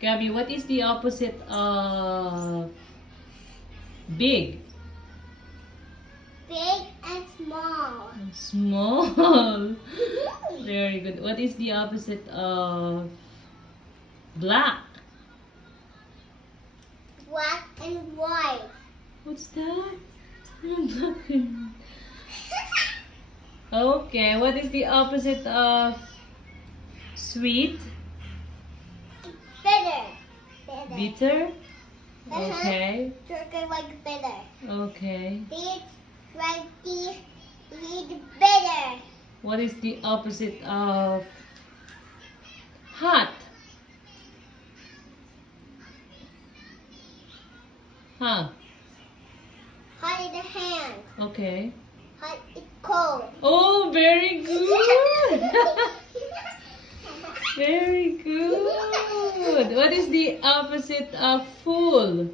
Gabby, what is the opposite of big? Big and small. Small. Very good. What is the opposite of black? Black and white. What's that? Okay, what is the opposite of sweet? Bitter. Bitter? Okay. Sugar like bitter. Okay. It's like the bitter. What is the opposite of hot? Huh? Hot in the hand. Okay. Hot is cold. Oh, very good. Very good. What is the opposite of full?